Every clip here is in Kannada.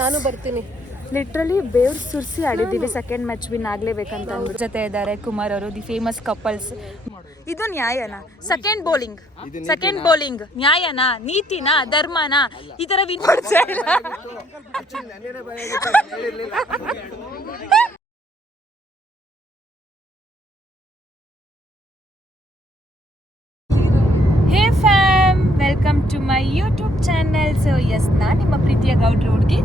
ನಾನು ಬರ್ತೀನಿ. ಲಿಟ್ರಲಿ ಬೇವ್ರು ಸುರಿಸಿ ಆಡಿದ್ದೀವಿ. ಸೆಕೆಂಡ್ ಮ್ಯಾಚ್ ವಿನ್ ಆಗಲೇಬೇಕಂತ ಅವ್ರ ಜೊತೆ ಇದ್ದಾರೆ ಕುಮಾರ್ ಅವರು, ದಿ ಫೇಮಸ್ ಕಪಲ್ಸ್. ಇದು ನ್ಯಾಯನಾ? ಸೆಕೆಂಡ್ ಬೌಲಿಂಗ್ ನ್ಯಾಯನಾ, ನೀತಿನಾ, ಧರ್ಮನಾ? ಈ ತರ ವಿನ್ welcome to my YouTube channel. So yes, ನಾನು ನಿಮ್ಮ ಪ್ರೀತಿಯ ಗೌಡ್ರ ಹುಡುಗಿ.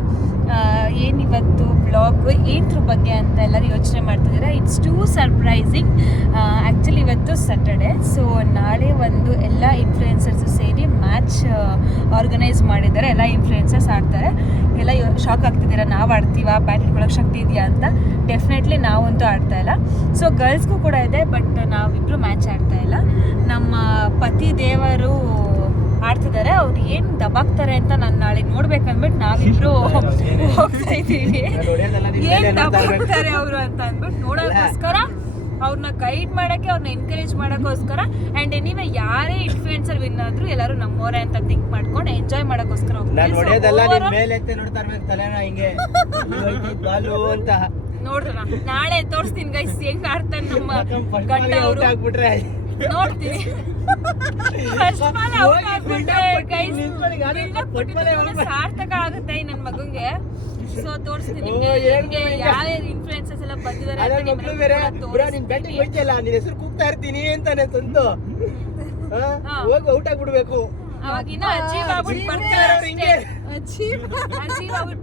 ಏನಿವತ್ತು ಬ್ಲಾಗ್ ಏನ್ರ ಬಗ್ಗೆ ಅಂತ ಎಲ್ಲರೂ ಯೋಚನೆ ಮಾಡ್ತಿದ್ದೀರಾ. It's two surprising. ಆ್ಯಕ್ಚುಲಿ ಇವತ್ತು ಸ್ಯಾಟರ್ಡೆ. ಸೊ ನಾಳೆ ಒಂದು ಎಲ್ಲ ಇನ್ಫ್ಲುಯೆನ್ಸರ್ಸ್ ಸೇರಿ ಮ್ಯಾಚ್ ಆರ್ಗನೈಸ್ ಮಾಡಿದ್ದಾರೆ. ಎಲ್ಲ ಇನ್ಫ್ಲುಯೆನ್ಸರ್ಸ್ ಆಡ್ತಾರೆ. ಎಲ್ಲ ಶಾಕ್ ಆಗ್ತಿದ್ದೀರಾ, ನಾವು ಆಡ್ತೀವಾ, ಬ್ಯಾಟ್ ಇಟ್ಕೊಳ್ಳೋಕೆ ಶಕ್ತಿ ಇದೆಯಾ ಅಂತ. ಡೆಫಿನೆಟ್ಲಿ ನಾವಂತೂ ಆಡ್ತಾ ಇಲ್ಲ. ಸೊ ಗರ್ಲ್ಸ್ಗೂ ಕೂಡ ಇದೆ, ಬಟ್ ನಾವಿಬ್ಬರು ಮ್ಯಾಚ್ ಆಡ್ತಾ ಇಲ್ಲ. ನಮ್ಮ ಪತಿ ದೇವರು ಆಡ್ತಿದ್ದಾರೆ. ಅವ್ರು ಏನು ದಬಾಕ್ತಾರೆ ಅಂತ ನಾನು ನಾಳೆ ನೋಡ್ಬೇಕಂದ್ಬಿಟ್ಟು ನಾವಿಬ್ರು ಹೋಗ್ತಾ ಇದ್ದೀವಿ. ಏನು ದಬಾಕ್ತಾರೆ ಅವರು ಅಂತ ಅಂದ್ಬಿಟ್ಟು ನೋಡೋಕ್ಕೋಸ್ಕರ, ಅವ್ರನ್ನ ಗೈಡ್ ಮಾಡೋಕ್ಕೆ, ಅವ್ರನ್ನ ಎನ್ಕರೇಜ್ ಮಾಡೋಕ್ಕೋಸ್ಕರ. ಆ್ಯಂಡ್ ಎನಿವೆ ಯಾರೇ ಇನ್ಫ್ಲುಯೆನ್ಸರ್ ವಿನ್ ಆದ್ರೂ ಎಲ್ಲರೂ ನಮ್ಮವರೇ ಅಂತ ಥಿಂಕ್ ಮಾಡ್ಕೊಂಡು ಎಂಜಾಯ್ ಮಾಡೋಕ್ಕೋಸ್ಕರ ನೋಡ್ರ. ನಾಳೆ ತೋರಿಸ್ತೀನಿ ಗೈಸ್ ಹೆಂಗ್ ಆಡ್ತಾನೆ ನಮ್ಮ ಗಂಡ ಅವರು. ನೋಡ್ತೀನಿ. ಸಾರ್ಥಕ ಆಗುತ್ತೆ ನನ್ನ ಮಗಂಗೆ. ಸೊ ತೋರಿಸ್ತೀನಿ ಯಾವ ಇನ್ಫ್ಲುಯೆನ್ಸರ್ಸ್ ಎಲ್ಲ ಬಂದಿದ್ದಾರೆ. ಅವಾಗಿನ ಅಚೀವ್ ಆಗ್ಬಿಟ್ಟು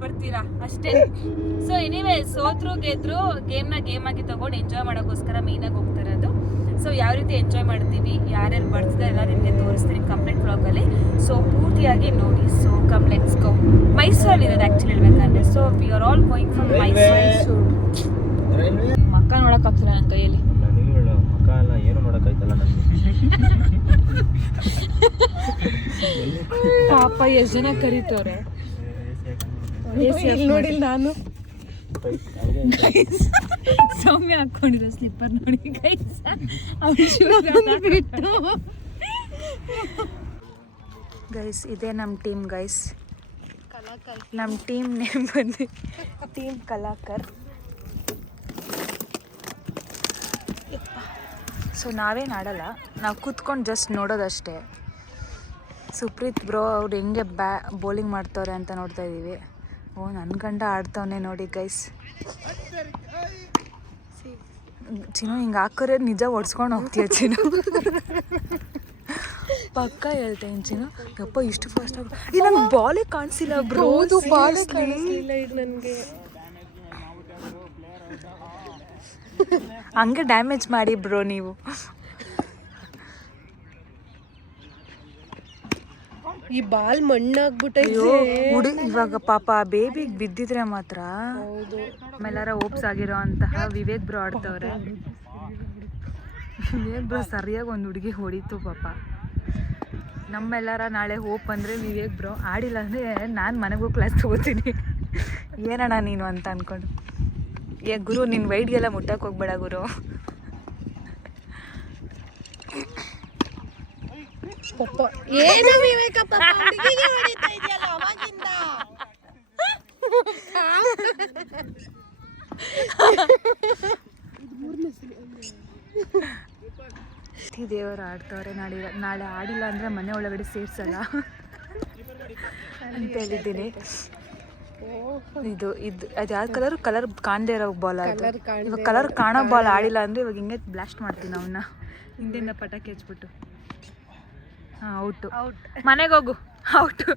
ಬರ್ತೀರಾ ಅಷ್ಟೇ. ಸೊ ಎನಿವೆ ಸೋತ್ರು ಗೆದ್ರು ಗೇಮ್ ಆಗಿ ತಗೊಂಡು ಎಂಜಾಯ್ ಮಾಡೋಕ್ಕೋಸ್ಕರ ಮೇಯ್ನಾಗಿ ಹೋಗ್ತಾ ಇರೋದು. ಸೊ ಯಾವ ರೀತಿ ಎಂಜಾಯ್ ಮಾಡ್ತೀವಿ, ಯಾರ್ಯಾರು ಬರ್ತಿದೆ ಎಲ್ಲ ನಿಮಗೆ ತೋರಿಸ್ತೀನಿ ಕಂಪ್ಲೀಟ್ ವ್ಲಾಗಲ್ಲಿ. ಸೊ ಪೂರ್ತಿಯಾಗಿ ನೋಡಿ. So come let's go. ಮೈಸೂರಲ್ಲಿ ಇರೋದು ಆ್ಯಕ್ಚುಲಿ ಹೇಳ್ಬೇಕಂದ್ರೆ. So we are all going from Mysuru. ಮಕ್ಕ ನೋಡೋಕ್ಕಾಗ್ತಿಲ್ಲ ನನ್ನ ಕೈಯಲ್ಲಿ. ಪಾಪ ಎಷ್ಟು ಜನ ಕರೀತವ್ರೆ. ನೋಡಿಲ್ಲ ನಾನು. ಸೌಮ್ಯ ಹಾಕೊಂಡಿರೋ ಸ್ಲಿಪ್ಪರ್ ನೋಡಿ ಗೈಸ್. ಗೈಸ್ ಇದೇ ನಮ್ಮ ಟೀಮ್ ಗೈಸ್. ನಮ್ಮ ಟೀಮ್ ನೇಮ್ ಬಂದು ಟೀಮ್ ಕಲಾಕರ್. ಸೊ ನಾವೇನು ಆಡಲ್ಲ, ನಾವು ಕೂತ್ಕೊಂಡು ಜಸ್ಟ್ ನೋಡೋದಷ್ಟೇ. ಸುಪ್ರೀತ್ ಬ್ರೋ ಅವ್ರು ಹೆಂಗೆ ಬೌಲಿಂಗ್ ಮಾಡ್ತವ್ರೆ ಅಂತ ನೋಡ್ತಾ ಇದ್ದೀವಿ. ಓ ನನ್ನ ಗಂಡ ಆಡ್ತವನೆ ನೋಡಿ ಗೈಸ್. ಚಿನ್ನು ಹಿಂಗೆ ಹಾಕೋರೆ ನಿಜ ಹೊಡ್ಸ್ಕೊಂಡು ಹೋಗ್ತೀಯ ಚಿನ್ನು. ಪಕ್ಕ ಹೇಳ್ತೇನೆ ಚಿನ್ನು. ಯಪ್ಪ ಇಷ್ಟು ಫಾಸ್ಟ್ ಆಗಿ ಈ ನಂಗೆ ಬಾಲೇ ಕಾಣಿಸಿಲ್ಲ ಬ್ರೋ. ಬಾಲೇ ಕಾಣಿಸ್ಲಿಲ್ಲ ಇದು ನನಗೆ. ಹಂಗೆ ಡ್ಯಾಮೇಜ್ ಮಾಡಿ ಬ್ರೋ ನೀವು. ಈ ಬಾಲ್ ಮಣ್ಣಾಗ್ಬಿಟ್ಟೈತೆ. ಇವಾಗ ಪಾಪ ಬೇಬಿಗೆ ಬಿದ್ದಿದ್ರೆ ಮಾತ್ರ ಆಮೇಲಾರ ಓಪ್ಸ್ ಆಗಿರೋ ಅಂತಹ ವಿವೇಕ್ ಬ್ರೋ ಆಡ್ತವ್ರೆ. ವಿವೇಕ್ ಬ್ರೋ ಸರಿಯಾಗಿ ಒಂದು ಹುಡುಗಿ ಹೊಡಿತು ಪಾಪ. ನಮ್ಮೆಲ್ಲರ ನಾಳೆ ಹೋಪ್ ಅಂದರೆ ವಿವೇಕ್ ಬ್ರೋ ಆಡಿಲ್ಲ ಅಂದರೆ ನಾನು ಮನೆಗೂ ಕ್ಲಾಸ್ ತಗೋತೀನಿ. ಏನಣ್ಣ ನೀನು ಅಂತ ಅಂದ್ಕೊಂಡು. ಗುರು ನಿನ್ನ ವೈಟ್ಗೆಲ್ಲ ಮುಟ್ಟಕ್ಕೆ ಹೋಗ್ಬೇಡ ಗುರು. ಏನು ವಿವೇಕಪ್ಪ ಹುಡುಗಿಗೆ ಹೊಡಿತಾ ಇದೆಯಲ್ಲ ಅವಾಗಿಂದ. ದೇವರು ಆಡ್ತವ್ರೆ. ನಾಳೆ ಆಡಿಲ್ಲ ಅಂದರೆ ಮನೆ ಒಳಗಡೆ ಸೇರ್ಸಲ್ಲ ಅಂತ ಹೇಳಿದ್ದೀನಿ. ಇದು ಅದು ಯಾವ ಕಲರ್ ಕಾಣದೇ ಇರೋ ಬಾಲ್. ಇವಾಗ ಕಲರ್ ಕಾಣೋ ಬಾಲ್ ಆಡಿಲ್ಲ ಅಂದರೆ ಇವಾಗ ಹಿಂಗೆ ಬ್ಲಾಸ್ಟ್ ಮಾಡ್ತೀನಿ ಅವನ್ನ ಹಿಂದಿಂದ ಪಟಾಕಿ ಹಚ್ಬಿಟ್ಟು. ಹಾಂ ಔಟು. ಮನೆಗೆ ಹೋಗು. ಔಟು.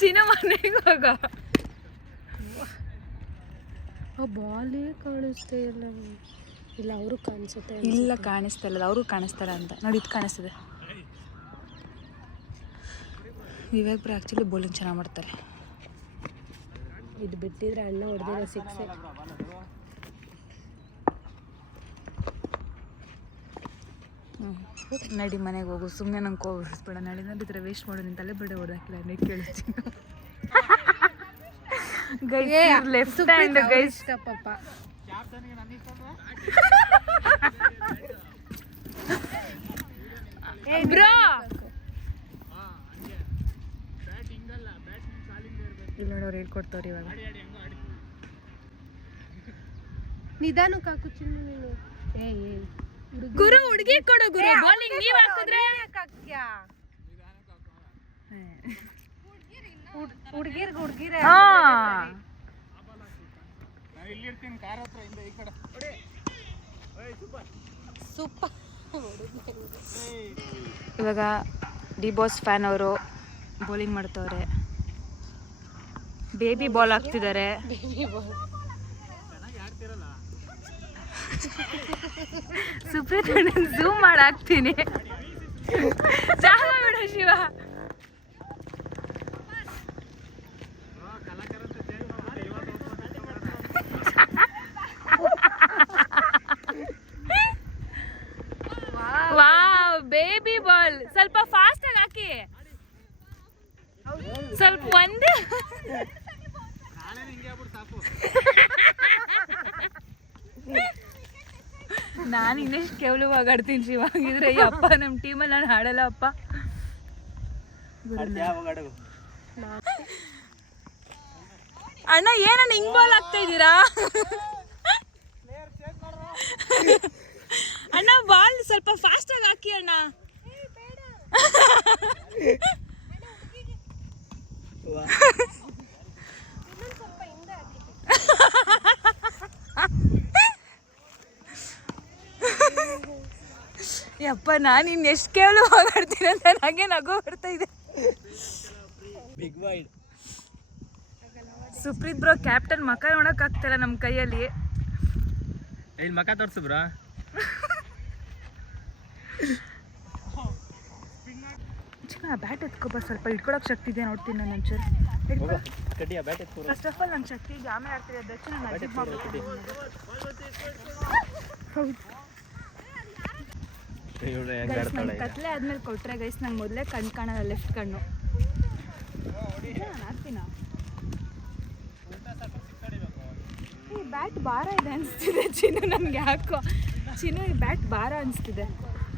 ಚಿನ್ನ ಮನೆಗೆ ಹೋಗ. ಆ ಬಾಲೇ ಕಾಣಿಸ್ತಾ ಇಲ್ಲ. ಇಲ್ಲ ಅವರು ಕಾಣಿಸುತ್ತೆ. ಇಲ್ಲ ಕಾಣಿಸ್ತಾ ಇಲ್ಲ, ಅವರು ಕಾಣಿಸ್ತಾರೆ ಅಂತ ನೋಡಿ. ಇದು ಕಾಣಿಸ್ತಿದೆ. ವಿವೇಕ್ ಬ್ರೋ ಆ್ಯಕ್ಚುಲಿ ಬೌಲಿಂಗ್ ಚೆನ್ನಾಗಿ ಮಾಡ್ತಾರೆ. ಇದು ಬಿಟ್ಟಿದ್ರೆ ಅಣ್ಣ ಹೊಡೆದಿರೋ ಸಿಕ್ಸ್. ನಡಿ ಮನೆಗೆ ಹೋಗು. ಸುಮ್ಮನೆ ನಂಗೆ ಕೋವಿಸ್ಬೇಡ. ನಡಿ ನಡೀತಾರೆ ವೇಸ್ಟ್ ಮಾಡೋ ನಿಂತಲ್ಲೇ ಬಿಡೆ ಹೊಡೆದಾಕಿಲ್ಲ ನೆಕ್ ಕೇಳಿಸ್ತೀನಿ. ಲೆಫ್ಟ್ ಹ್ಯಾಂಡ್ ಗೈಸ್ ಪಾಪ. ಬ್ರೋ ಇಲ್ಲಿ ನೋಡಿ ಅವ್ರು ಹೇಳ್ಕೊಡ್ತವ್ರು ಇವಾಗ. ನಿಧಾನಕ್ಕೆ ಹಾಕು ಚಿನ್ನು ನೀನು. ಗುರು ಹುಡುಗಿ ಕೊಡು ಗುರು, ಬೌಲಿಂಗ್ ನೀವ್ ಹಾಕಿದ್ರೆ ಹುಡುಗಿರ್ಗೆ ಹಾ ಸೂಪರ್. ಇವಾಗ ಡಿ ಬಾಸ್ ಫ್ಯಾನ್ ಅವರು ಬೌಲಿಂಗ್ ಮಾಡ್ತವ್ರೆ, ಬೇಬಿ ಬಾಲ್ ಹಾಕ್ತಿದ್ದಾರೆ. ಸುಪ್ರೀತ್ ಝೂಮ್ ಮಾಡಿ ಹಾಕ್ತೀನಿ, ಜಾಗ ಬಿಡು ಶಿವ. ವಾವ್, ಬೇಬಿ ಬಾಲ್ ಸ್ವಲ್ಪ ಫಾಸ್ಟ್ ಆಗಿ ಹಾಕಿ, ಸ್ವಲ್ಪ ಒಂದೇ. ನಾನು ಇನ್ನೆಷ್ಟು ಕೇವಲವಾಗಿ ಆಡ್ತೀನಿ ಶಿವಾಗಿದ್ರೆ. ಅಪ್ಪ ನಮ್ಮ ಟೀಮಲ್ಲಿ ನಾನು ಹಾಡಲ್ಲ ಅಪ್ಪ. ಅಣ್ಣ ಏನಣ್ಣ ಹಿಂಗ್ ಬಾಲ್ ಆಗ್ತಾ ಇದ್ದೀರಾ ಅಣ್ಣ? ಬಾಲ್ ಸ್ವಲ್ಪ ಫಾಸ್ಟ್ ಆಗಿ ಹಾಕಿ ಅಣ್ಣ. ಯಪ್ಪ ನಾನು ಇನ್ನು ಎಷ್ಟು ಕೇವಲ ಹೋಗಾಡ್ತೀನಿ ಅಂತ ನನಗೆ ನಗು ಬರ್ತಾ ಇದೆ. ಸುಪ್ರೀತ್ ಬ್ರೋ ಕ್ಯಾಪ್ಟನ್ ಮಕ ನೋಡಕ್ ಆಗ್ತಿಲ್ಲ ನಮ್ಮ ಕೈಯಲ್ಲಿ. ಮಕ ತೋರ್ಸು ಬ್ರೋ. ಚಿಕ್ಕ ಬ್ಯಾಟ್ ಎತ್ಕೊಬ, ಸ್ವಲ್ಪ ಇಟ್ಕೊಳಕ್ ಶಕ್ತಿ ಇದೆ ನೋಡ್ತೀನಿ ನಾನು ಒಂಚೂರು. ಫಸ್ಟ್ ಆಫ್ ಆಲ್ ನನ್ನ ಶಕ್ತಿ ಇದೆ, ಆಮೇಲೆ ಆಡ್ತೀವಿ. ಅದಕ್ಕೆ ನಾನು ಅಡ್ಜಸ್ಟ್ ಮಾಡ್ಬೇಕು. ಕತ್ಲೆ ಆದ್ಮೇಲೆ ಕೊಟ್ರೆ ಗೈಸ್ ನಂಗೆ ಮೊದಲೇ ಕಣ್ಣು ಕಾಣಲ್ಲ, ಲೆಫ್ಟ್ ಕಣ್ಣು. ನಾನು ಆಡ್ತೀನ. ಈ ಬ್ಯಾಟ್ ಭಾರ ಇದೆ ಅನಿಸ್ತಿದೆ ಚಿನ್ನು, ನನಗೆ ಯಾಕೋ ಚಿನ್ನು ಈ ಬ್ಯಾಟ್ ಭಾರ ಅನಿಸ್ತಿದೆ.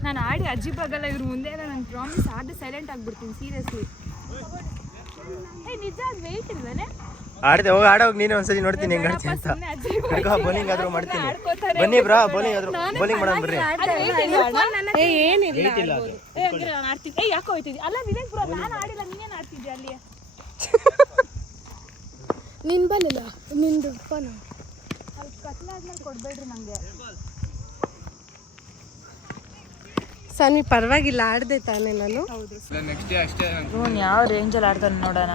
ನಾನು ಆಡಿ ಅಜ್ಜಿಬಾಗಲ್ಲ ಇವ್ರು ಮುಂದೆ ಎಲ್ಲ. ನಾನು ಪ್ರಾಮಿಸ್ ಆಡಿ ಸೈಲೆಂಟ್ ಆಗಿಬಿಡ್ತೀನಿ ಸೀರಿಯಸ್ಲಿ. ನಿಜ ಅದು ವೆಯ್ಟ್ ಇಲ್ವೇನೆ? ಆಡ್ದೆ ಹೋಗಿ ಆಡೋಗಿ ನೀನು ಒಂದ್ಸಲಿ ನೋಡ್ತೀನಿ ಹೆಂಗ್ ಆಡ್ತೀನಿ ಅಂತ. ಬೌಲಿಂಗ್ ಆದ್ರೂ ಮಾಡ್ತೀನಿ. ಬನ್ನಿ ಬ್ರಾ, ಬೌಲಿಂಗ್ ಮಾಡೋಣ ಬರ್ರಿ. ಏನಿಲ್ಲ ಯಾಕೋ ಹೋಯ್ತಿದ್ದಿ ಅಲ್ಲ ವಿವೇಕ್ ಬ್ರೋ? ನಾನು ಆಡಿಲ್ಲ, ನೀನೇನು ಆಡ್ತಿದ್ದೆ ಅಲ್ಲಿ? ನಿನ್ ಬಲ್ಲ ನಿಂದು ಅಲ್ಲಿ ಕತ್ಲಾದ್ಮೇಲೆ ಕೊಡ್ಬೇಡ್ರಿ ನಂಗೆ. ಸನಿ ಪರವಾಗಿಲ್ಲ, ಆಡ್ದೆ ತಾನೇ ನಾನು. ಇವನು ಯಾವ ರೇಂಜಲ್ಲಿ ಆಡ್ತಾನೆ ನೋಡೋಣ.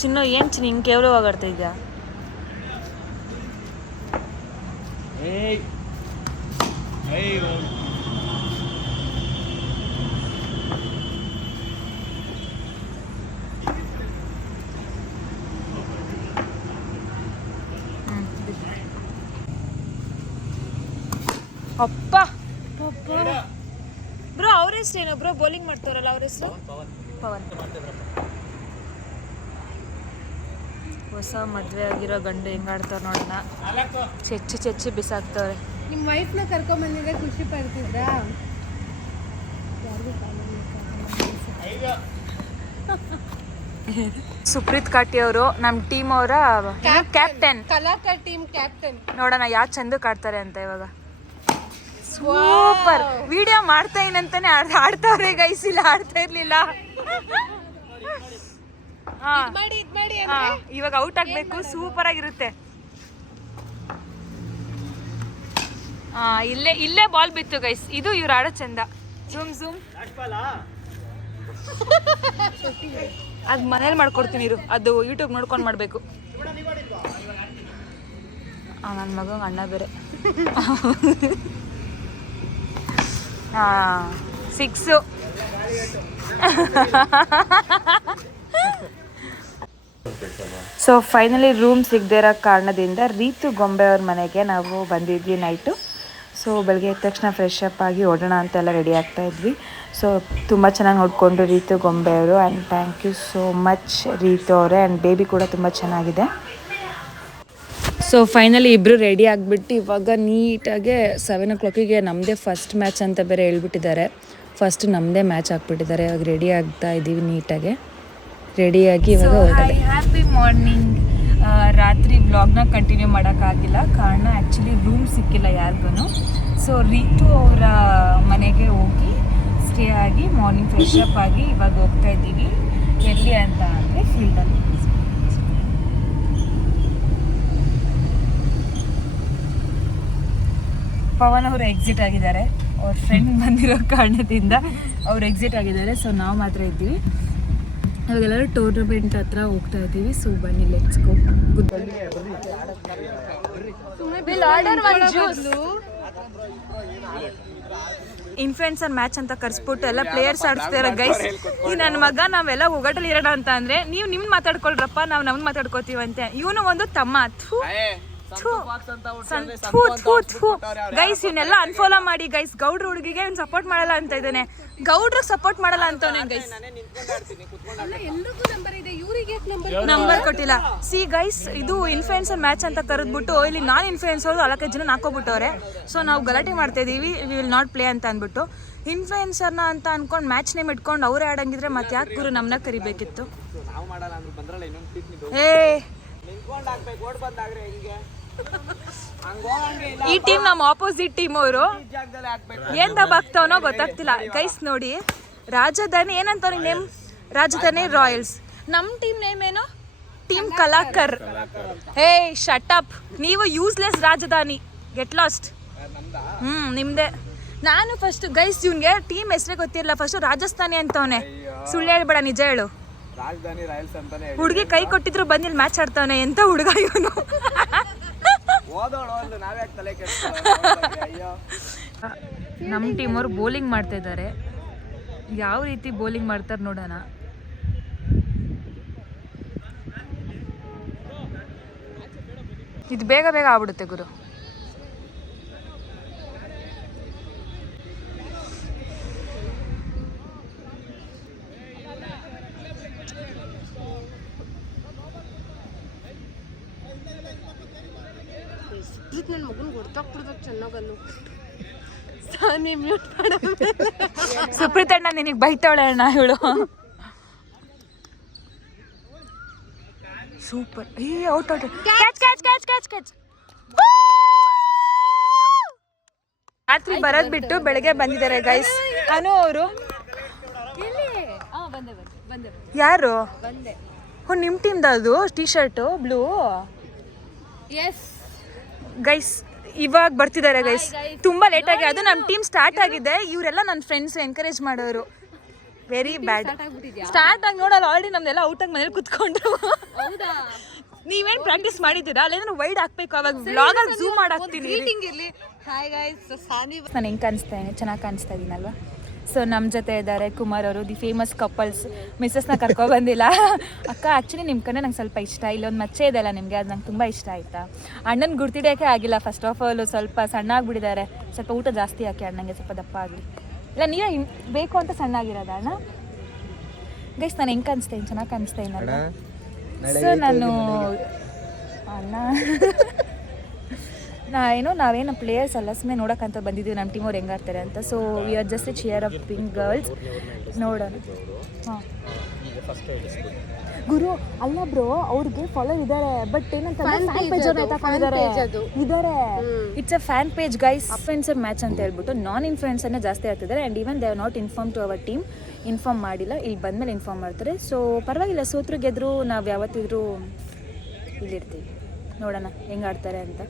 ಚಿನ್ನು ಏನು ಚಿನ್ನ ಹಿಂಗೆ ಕೇವಲವಾಗಿ ಆಡ್ತಾ ಇದೆಯಾ? ಅಪ್ಪ ಬ್ರೋ, ಅವ್ರ ಹೆಸ್ರೇನು ಬ್ರೋ? ಬೌಲಿಂಗ್ ಮಾಡ್ತಾರಲ್ಲ ಅವ್ರ ಹೆಸರು? ಪವನ್. ಹೊಸ ಮದುವೆ ಆಗಿರೋ ಗಂಡು ಹೆಂಗೆ ಆಡ್ತಾವ್ರೆ ನೋಡೋಣ. ಚೆಚ್ಚಿ ಬಿಸಾಕ್ತವ್ರೆ. ನಿಮ್ಮ ವೈಫ್ನ ಕರ್ಕೊಂಬಂದಿದ್ರೆ ಖುಷಿ ಪಡ್ತಿದ್ರಾ? ಸುಪ್ರೀತ್ ಕಾಟಿ ಅವರು ನಮ್ಮ ಟೀಮ್ ಅವರ ಕ್ಯಾಪ್ಟನ್, ಕಲಾಕಾ ಟೀಮ್ ಕ್ಯಾಪ್ಟನ್. ನೋಡೋಣ ಯಾವ ಚಂದಕ್ಕೆ ಆಡ್ತಾರೆ ಅಂತ. ಇವಾಗ ಸೂಪರ್ ವಿಡಿಯೋ ಮಾಡ್ತಾ ಏನಂತಾನೆ ಆಡ್ತಾವ್ರೆ ಗೈಸ್, ಇಲ್ಲ ಆಡ್ತಾ ಇರ್ಲಿಲ್ಲ. ಇವಾಗ ಔಟ್ ಆಗ್ಬೇಕು, ಸೂಪರ್ ಆಗಿರುತ್ತೆ. ಇಲ್ಲೇ ಬಾಲ್ ಬಿತ್ತು ಗೈಸ್. ಇದು ಇವ್ರು ಆಡೋ ಚಂದ. ಝೂಮ್ ಅದು ಮನೇಲಿ ಮಾಡ್ಕೊಡ್ತೀನಿ ಇರು, ಅದು ಯೂಟ್ಯೂಬ್ ನೋಡ್ಕೊಂಡು ಮಾಡಬೇಕು. ನನ್ನ ಮಗಂಗೆ ಅಣ್ಣ ಬೇರೆ. 6. ಸೊ ಫೈನಲಿ ರೂಮ್ ಸಿಗದೇ ಇರೋ ಕಾರಣದಿಂದ ರೀತು ಗೊಂಬೆ ಅವ್ರ ಮನೆಗೆ ನಾವು ಬಂದಿದ್ವಿ ನೈಟು. ಸೊ ಬೆಳಗ್ಗೆ ಎದ್ದ ತಕ್ಷಣ ಫ್ರೆಶ್ ಅಪ್ ಆಗಿ ಓಡೋಣ ಅಂತೆಲ್ಲ ರೆಡಿ ಆಗ್ತಾ ಇದ್ವಿ. ಸೊ ತುಂಬ ಚೆನ್ನಾಗಿ ನೋಡಿಕೊಂಡು ರೀತು ಗೊಂಬೆ ಅವರು. And thank you so much Ritu ಅವರೇ. ಆ್ಯಂಡ್ ಬೇಬಿ ಕೂಡ ತುಂಬ ಚೆನ್ನಾಗಿದೆ. ಸೊ ಫೈನಲಿ ಇಬ್ಬರು ರೆಡಿ ಆಗಿಬಿಟ್ಟು ಇವಾಗ ನೀಟಾಗೆ 7 o'clock ನಮ್ಮದೇ ಫಸ್ಟ್ ಮ್ಯಾಚ್ ಅಂತ ಬೇರೆ ಹೇಳ್ಬಿಟ್ಟಿದ್ದಾರೆ. ಫಸ್ಟ್ ನಮ್ಮದೇ ಮ್ಯಾಚ್ ಹಾಕ್ಬಿಟ್ಟಿದ್ದಾರೆ. ಇವಾಗ ರೆಡಿ ಆಗ್ತಾ ಇದ್ದೀವಿ ನೀಟಾಗೆ. ರೆಡಿಯಾಗಿ ಇವಾಗ ಹೊರಡೋದು. ಹ್ಯಾಪಿ ಮಾರ್ನಿಂಗ್ ಕಂಟಿನ್ಯೂ ಮಾಡೋಕ್ಕಾಗಿಲ್ಲ. ಕಾರಣ ಆ್ಯಕ್ಚುಲಿ ರೂಮ್ ಸಿಕ್ಕಿಲ್ಲ ಯಾರಿಗೂ. ಸೊ ರೀತು ಅವರ ಮನೆಗೆ ಹೋಗಿ ಸ್ಟೇ ಆಗಿ ಮಾರ್ನಿಂಗ್ ಫ್ರೆಶ್ ಅಪ್ ಆಗಿ ಇವಾಗ ಹೋಗ್ತಾ ಇದ್ದೀವಿ. ಎಲ್ಲಿ ಅಂತ ಅಂದರೆ ಫೀಲ್ಡಲ್ಲಿ. ಪವನ್ ಅವರು ಎಕ್ಸಿಟ್ ಆಗಿದ್ದಾರೆ, ಅವ್ರ ಫ್ರೆಂಡ್ ಬಂದಿರೋ ಕಾರಣದಿಂದ ಅವ್ರು ಎಕ್ಸಿಟ್ ಆಗಿದ್ದಾರೆ. ಸೊ ನಾವು ಮಾತ್ರ ಇದ್ದೀವಿ. ಅವಾಗೆಲ್ಲರೂ ಟೂರ್ನಮೆಂಟ್ ಹತ್ರ ಹೋಗ್ತಾ ಇದ್ದೀವಿ. ಸೊ ಬನ್ನಿ, ಲೆಟ್ಸ್ ಗೋ. ಇನ್ಫ್ಲುಯೆನ್ಸರ್ ಮ್ಯಾಚ್ ಅಂತ ಕರ್ಸ್ಬಿಟ್ಟು ಎಲ್ಲ ಪ್ಲೇಯರ್ಸ್ ಆಡಿಸ್ತಾರೆ ಗೈಸ್. ಈ ನನ್ನ ಮಗ ನಾವೆಲ್ಲ ಹೋಗಟಲ್ಲಿ ಇರೋಣ ಅಂತ ಅಂದ್ರೆ ನೀವು ನಿಮ್ಗೆ ಮಾತಾಡ್ಕೊಳ್ರಪ್ಪ, ನಾವು ನಮ್ಗೆ ಮಾತಾಡ್ಕೋತೀವಂತೆ. ಇವನು ಒಂದು ತಮ್ಮ ಗೈಸ್. ಇವನ್ನೆಲ್ಲ ಅನ್ಫಾಲೋ ಮಾಡಿ ಗೈಸ್. ಗೌಡ್ರ ಹುಡುಗಿಗೆ ಇವ್ನು ಸಪೋರ್ಟ್ ಮಾಡಲ್ಲ ಅಂತ ಇದ್ದಾನೆ. ಗೌಡ್ರಿಗೆ ಸಪೋರ್ಟ್ ಮಾಡಲ್ಲ ಅಂತವನೇ ಗೈಸ್. ನಂಬರ್ ಕೊಟ್ಟಿಲ್ಲ. ಸಿ ಗೈಸ್, ಇದು ಇನ್ಫ್ಲುಯೆನ್ಸರ್ ಮ್ಯಾಚ್ ಅಂತ ಕರೆದ್ಬಿಟ್ಟು ಇಲ್ಲಿ ನಾನ್ ಇನ್ಫ್ಲುಯೆನ್ಸರ್ 4 ಜನ ಹಾಕೋಬಿಟ್ಟವ್ರೆ. ಸೊ ನಾವು ಗಲಾಟೆ ಮಾಡ್ತಾ ಇದೀವಿ, ವಿ ವಿಲ್ ನಾಟ್ ಪ್ಲೇ ಅಂತ ಅಂದ್ಬಿಟ್ಟು. ಇನ್ಫ್ಲುಯೆನ್ಸರ್ನ ಅಂತ ಅನ್ಕೊಂಡು ಮ್ಯಾಚ್ ನೇಮ್ ಇಟ್ಕೊಂಡು ಅವರೇ ಆಡಂಗಿದ್ರೆ ಮತ್ತೆ ಯಾಕೆ ಗುರು ನಮ್ಮನ್ನ ಕರಿಬೇಕಿತ್ತು? ಈ ಟೀಮ್ ನಮ್ಮ ಆಪೋಸಿಟ್ ಟೀಮ್ ಅವರು ಏನ್ ದಬ್ಬಾಗ್ತಾವನೋ ಗೊತ್ತಾಗ್ತಿಲ್ಲ ಗೈಸ್. ನೋಡಿ, ರಾಜಧಾನಿ ಏನಂತ ನೇಮ್, ರಾಜಧಾನಿ ರಾಯಲ್ಸ್. ನಮ್ಮ ಟೀಮ್ ನೇಮ್ ಏನು? ಟೀಮ್ ಕಲಾಕರ್. ಹೇ ಶಟ್ ಅಪ್, ನೀವು ಯೂಸ್ಲೆಸ್ ರಾಜಧಾನಿ, ಗೆಟ್ ಲಾಸ್ಟ್. ನಿಮ್ದೆ. ನಾನು ಫಸ್ಟ್ ಗೈಸ್ ಇವ್ನಿಗೆ ಟೀಮ್ ಹೆಸರೇ ಗೊತ್ತಿರಲಿಲ್ಲ. ಫಸ್ಟ್ ರಾಜಸ್ಥಾನಿ ಅಂತವನೆ. ಸುಳ್ಳು ಹೇಳ್ಬೇಡ, ನಿಜ ಹೇಳು. ಹುಡುಗಿ ಕೈ ಕೊಟ್ಟಿದ್ರು ಬಂದು ಇಲ್ಲಿ ಮ್ಯಾಚ್ ಆಡ್ತಾವನೆ. ಎಂತ ಹುಡುಗ ಇವನು. ನಮ್ಮ ಟೀಮ್ ಅವ್ರು ಬೌಲಿಂಗ್ ಮಾಡ್ತಾ ಇದ್ದಾರೆ. ಯಾವ ರೀತಿ ಬೌಲಿಂಗ್ ಮಾಡ್ತಾರೆ ನೋಡೋಣ. ಇದು ಬೇಗ ಬೇಗ ಆಗ್ಬಿಡುತ್ತೆ ಗುರು. ನನ್ನ ಮಗನ ಗೊತ್ತಾಗ್ಬಿಡ್ಬೇಕು ಚೆನ್ನಾಗಲ್ಲು. ಸುಪ್ರೀತ್ ಅಣ್ಣ ನಿನಗೆ ಬೈತಾವಳೆ ಅಣ್ಣ ಇವಳು. Super. Out out. Catch catch catch catch catch. ರಾತ್ರಿ ಬರೋದ್ ಬಿಟ್ಟು ಬೆಳಗ್ಗೆ ಬಂದಿದ್ದಾರೆ ಗೈಸ್. ಅನು ಅವರು ಯಾರು? ಹೋ, ನಿಮ್ಮ ಟೀಮ್ದ ಅದು T shirt blue. Yes guys ಇವಾಗ ಬರ್ತಿದ್ದಾರೆ ಗೈಸ್. ತುಂಬಾ ಲೇಟ್ ಆಗಿ, ಅದು ನಮ್ಮ ಟೀಮ್ ಸ್ಟಾರ್ಟ್ ಆಗಿದೆ. ಇವರೆಲ್ಲ ನನ್ನ ಫ್ರೆಂಡ್ಸ್ ಎನ್ಕರೇಜ್ ಮಾಡೋರು. Very bad. ಸ್ಟಾರ್ಟ್ ಆಗಿ ನೋಡಲ್ಲ, ಆಲ್ರೆಡಿ ನಮ್ದೆಲ್ಲ ಔಟ್ ಆಗಿ ಮನೇಲಿ ಕುತ್ಕೊಂಡ್ರು. ನೀವೇನ್ ಪ್ರಾಕ್ಟೀಸ್ ಮಾಡಿದ್ದೀರಾ? ಅಲ್ಲೇನಾದ್ರು ವೈಡ್ ಹಾಕ್ಬೇಕು, ಅವಾಗ ವ್ಲಾಗ್ ಅಲ್ಲಿ ಝೂಮ್ ಮಾಡಾಕ್ತೀನಿ. ನಾನು ಹೆಂಗೆ ಕಾಣಿಸ್ತಾ ಇದ್ದೀನಿ? ಚೆನ್ನಾಗಿ ಕಾಣಿಸ್ತಾ ಇದ್ದೀನಲ್ವಾ? ಸೊ ನಮ್ಮ ಜೊತೆ ಇದ್ದಾರೆ ಕುಮಾರ್ ಅವರು, ದಿ ಫೇಮಸ್ ಕಪಲ್ಸ್. ಮಿಸ್ಸಸ್ನ ಕರ್ಕೊಬಂದಿಲ್ಲ. ಅಕ್ಕ ಆ್ಯಕ್ಚುಲಿ ನಿಮ್ಮ ಕಡೆ ನಂಗೆ ಸ್ವಲ್ಪ ಇಷ್ಟ. ಇಲ್ಲೊಂದು ಮಚ್ಚೆ ಇದೆಯಲ್ಲ ನಿಮಗೆ, ಅದು ನಂಗೆ ತುಂಬ ಇಷ್ಟ ಆಯಿತಾ. ಅಣ್ಣನ ಗುರ್ತಿಡಿಯೋಕ್ಕೆ ಆಗಿಲ್ಲ. ಫಸ್ಟ್ ಆಫ್ ಆಲ್ ಸ್ವಲ್ಪ ಸಣ್ಣ ಆಗಿಬಿಟ್ಟಿದ್ದಾರೆ. ಸ್ವಲ್ಪ ಊಟ ಜಾಸ್ತಿ ಹಾಕಿ ಅಣ್ಣಂಗೆ, ಸ್ವಲ್ಪ ದಪ್ಪ ಆಗಲಿ. ಇಲ್ಲ ನೀವೇ ಬೇಕು ಅಂತ ಸಣ್ಣ ಆಗಿರೋದ ಅಣ್ಣ? ಗೈಸ್ ನಾನು ಹೆಂಗೆ ಕಾಣಿಸ್ತಾ ಇದ್ದೀನಿ? ಚೆನ್ನಾಗಿ ಕಾಣಿಸ್ತಾ ಇದ್ದೀನಲ್ಲ? ಸೊ ನಾನು ಅಣ್ಣ ನಾವೇನು ಪ್ಲೇಯರ್ಸ್ ಅಲ್ಲ, ಸುಮ್ಮನೆ ನೋಡೋಕ್ಕಂತ ಬಂದಿದ್ದೀವಿ ನಮ್ಮ ಟೀಮ್ ಅವ್ರು ಹೆಂಗೆ ಆಡ್ತಾರೆ ಅಂತ. So we are just cheer up ping girls. ನೋಡೋಣ. ಹಾಂ ಗುರು ಅಲ್ಲ ಬ್ರೋ, ಅವ್ರಿಗೆ ಫಾಲೋ ಇದ್ದಾರೆ. ಬಟ್ ಏನಂತ ಇದ್ದಾರೆ. It's a fan page guys. Influencer match ಅಂತ ಹೇಳ್ಬಿಟ್ಟು ನಾನ್ ಇನ್ಫ್ಲುಯೆನ್ಸರ್ನ ಜಾಸ್ತಿ ಆಗ್ತಿದ್ದಾರೆ. And even they are not inform to our team. ಇನ್ಫಾರ್ಮ್ ಮಾಡಿಲ್ಲ, ಇಲ್ಲಿ ಬಂದಮೇಲೆ ಇನ್ಫಾರ್ಮ್ ಮಾಡ್ತಾರೆ. ಸೊ ಪರವಾಗಿಲ್ಲ, ಸೋತ್ರು ಗೆದ್ರು ನಾವು ಯಾವತ್ತಿದ್ರೂ ಇಲ್ಲಿರ್ತೀವಿ. ನೋಡೋಣ ಹೆಂಗೆ ಆಡ್ತಾರೆ ಅಂತ.